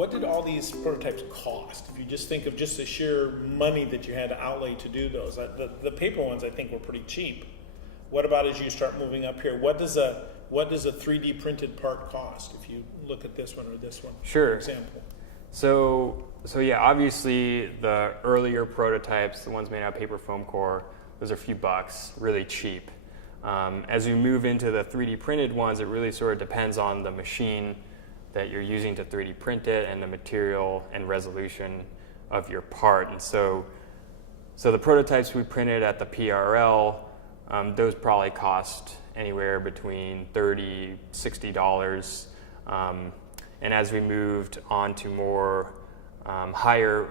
what did all these prototypes cost? If you just think of just the sheer money that you had to outlay to do those, the paper ones I think were pretty cheap. What about as you start moving up here? What does a 3D printed part cost if you look at this one or this one? Sure. For example. So yeah, obviously the earlier prototypes, the ones made out of paper foam core, those are a few bucks, really cheap. As you move into the 3D printed ones, it really sort of depends on the machine that you're using to 3D print it and the material and resolution of your part. And so the prototypes we printed at the PRL, those probably cost anywhere between $30, $60. And as we moved on to more higher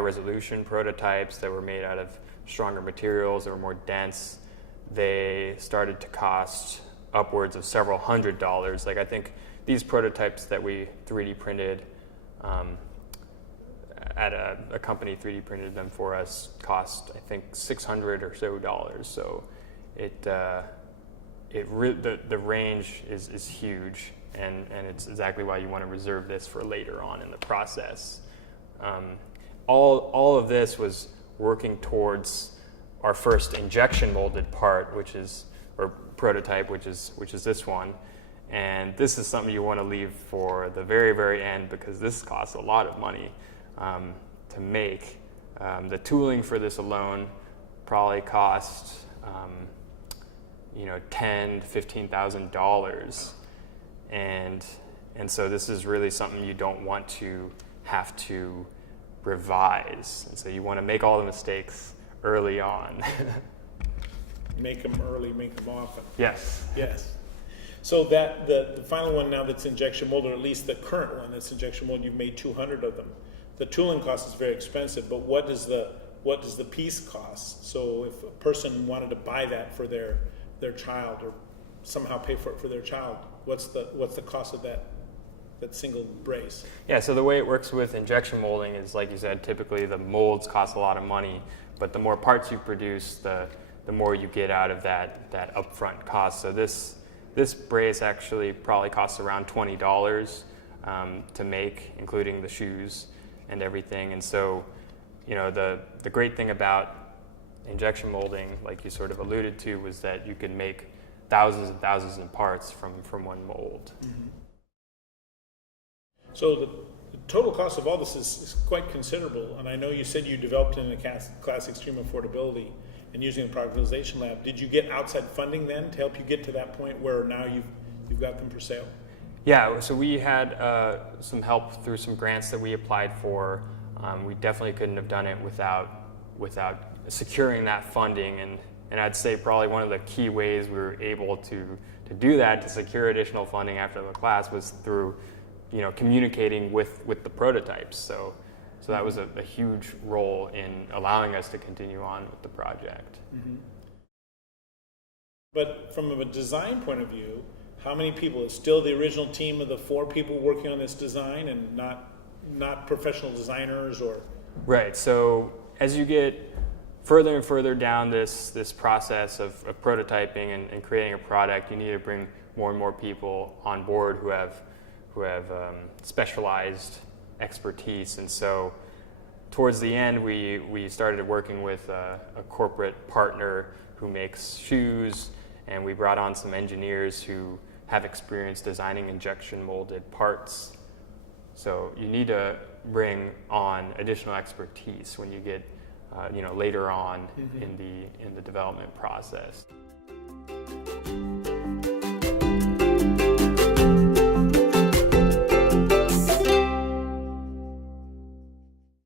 resolution prototypes that were made out of stronger materials that were more dense, they started to cost upwards of several $100s. Like I think these prototypes that we 3D printed at a company 3D printed them for us cost I think $600 or so dollars. So the range is huge, and it's exactly why you want to reserve this for later on in the process. All of this was working towards our first injection molded part, prototype, which is this one. And this is something you want to leave for the very, very end because this costs a lot of money to make. The tooling for this alone probably cost $10,000 to $15,000, and so this is really something you don't want to have to revise. And so you want to make all the mistakes early on. Make them early, make them often. Yes. Yes. So that the final one now that's injection molded, or at least the current one that's injection molded, you've made 200 of them. The tooling cost is very expensive, but what does the piece cost? So if a person wanted to buy that for their child or somehow pay for it for their child, what's the cost of that single brace? Yeah, so the way it works with injection molding is, like you said, typically the molds cost a lot of money, but the more parts you produce, the more you get out of that upfront cost. So this brace actually probably costs around $20 to make, including the shoes and everything. And so, the great thing about injection molding, like you sort of alluded to, was that you can make thousands and thousands of parts from one mold. Mm-hmm. So the total cost of all this is quite considerable. And I know you said you developed it in a class extreme affordability and using a productization lab. Did you get outside funding then to help you get to that point where now you've got them for sale? Yeah, so we had some help through some grants that we applied for. We definitely couldn't have done it without securing that funding, and I'd say probably one of the key ways we were able to do that, to secure additional funding after the class, was through communicating with the prototypes. So that was a huge role in allowing us to continue on with the project. Mm-hmm. But from a design point of view, how many people? Is still the original team of the 4 people working on this design and not professional designers or? Right, so as you get further and further down this process of prototyping and creating a product, you need to bring more and more people on board who have specialized expertise. And so towards the end, we started working with a corporate partner who makes shoes, and we brought on some engineers who have experience designing injection molded parts. So you need to bring on additional expertise when you get later on in the development process.